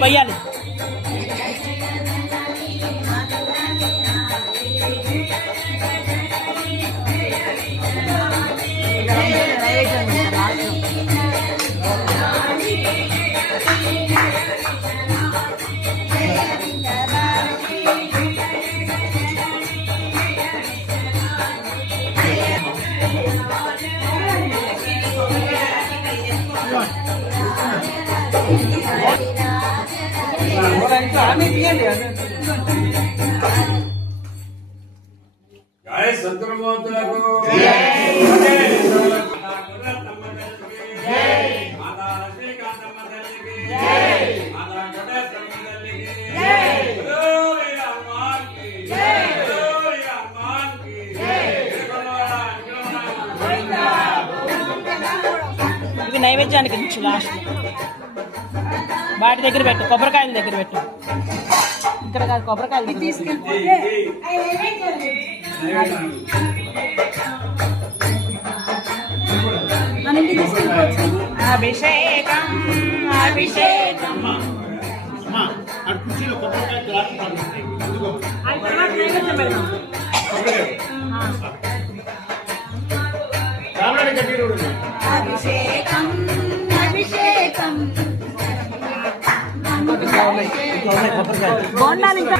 పయ్యాలి जय सतगुरुमूर्తులకు माता लक्ष्मीकांतम्మ తల్లికి माता గణేశమ్మ తల్లికి హరి హనుమాన్ కి హరి హనుమాన్ కి ఇవి నైవేద్యానికి నుంచి లాస్ట్ వాటి దగ్గర పెట్టు, కొబ్బరికాయల దగ్గర పెట్టు. ఇక్కడ కాదు, కొబ్బరికాయలు అభిషేకం అభిషేకం అభిషేకం అభిషేకం బోండాలు ఇంకా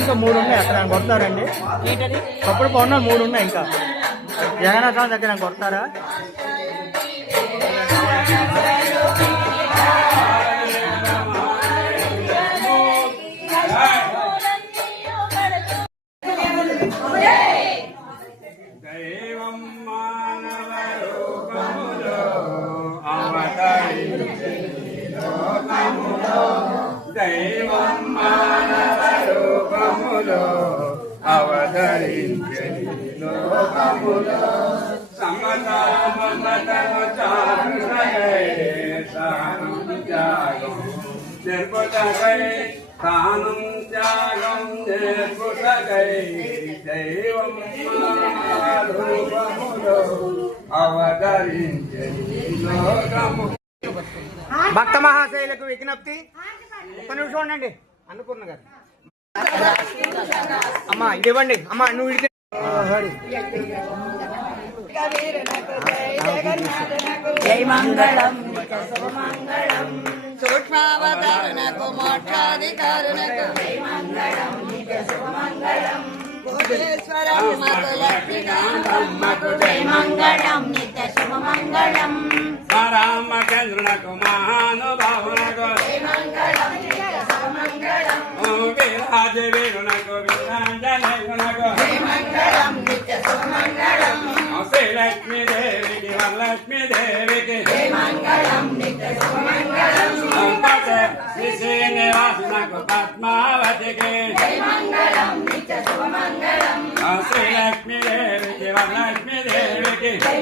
ఇంకా 3 ఉన్నాయి అక్కడ కొడతారండి. అప్పుడు పౌర్ణాలు 3 ఉన్నాయి. ఇంకా జగన్నాథం దగ్గర కొడతారా? దైవం మానవ రూపములో అవతరించని లోకములో సమతా మమతను చాటునయే సాను త్యాగం నిర్పుటకై తానం త్యాగం నిర్పుటకై దైవం రూపములో అవతరించే లోకము. భక్త మహాశైలకు విజ్ఞప్తి, ఒక్క నిమిషం ఉండండి. అన్నపూర్ణ గారు అమ్మా ఇది ఇవ్వండి. అమ్మా నువ్వు ఇడికి జై మంగళం శుభమంగళం సూక్ష్మావతారణకు మోక్షాధికారునకు జై మంగళం నిత్య శుభమంగళం కోటేశ్వరం మకు లక్ష్మీకాంతమ్మకు జై మంగళం నిత్య శుభమంగళం రామచంద్రునకు మహానుభావునకు జై మంగళం నిత్య శుభమంగళం వీరాజ వీరునకు వీరాంజనేయునకు జై మంగళం నిత్య శుభమంగళం శ్రీలక్ష్మీదేవికి వరలక్ష్మీదేవికి జై మంగళం నిత్య శుభమంగళం శ్రీ శ్రీనివాసునకు పద్మావతికి జై మంగళం నిత్య శుభమంగళం శ్రీలక్ష్మీదేవికి వరలక్ష్మీదేవికి జై